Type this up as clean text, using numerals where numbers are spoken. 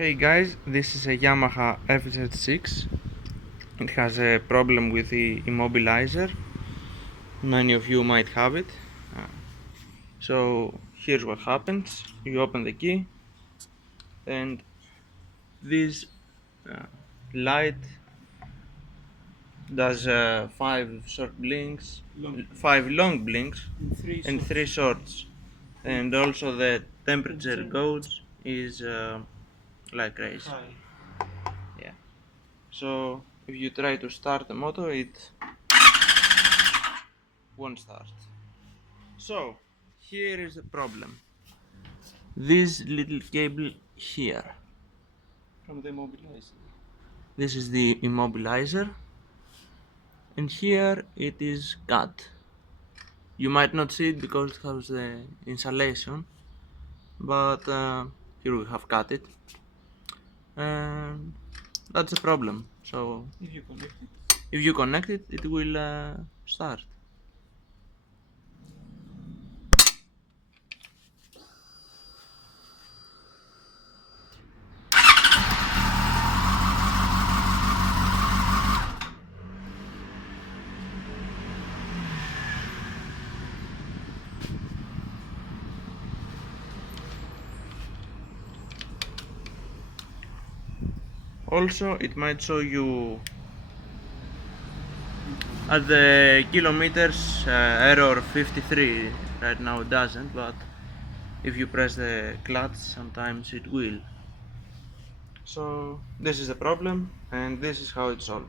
Hey guys, this is a Yamaha FZ6. It has a problem with the immobilizer. Many of you might have it. So here's what happens. You open the key and this uh, light does five long blinks and three shorts. And also the temperature gauge is like crazy. Yeah. So if you try to start the motor, it won't start. So here is the problem. This little cable here. From the immobilizer. This is the immobilizer, and here it is cut. You might not see it because it has the insulation, but here we have cut it, and that's a problem. So if you connect it, it will start. Also, it might show you at the kilometers error 53. Right now it doesn't, but if you press the clutch sometimes it will. So this is the problem and this is how it's solved.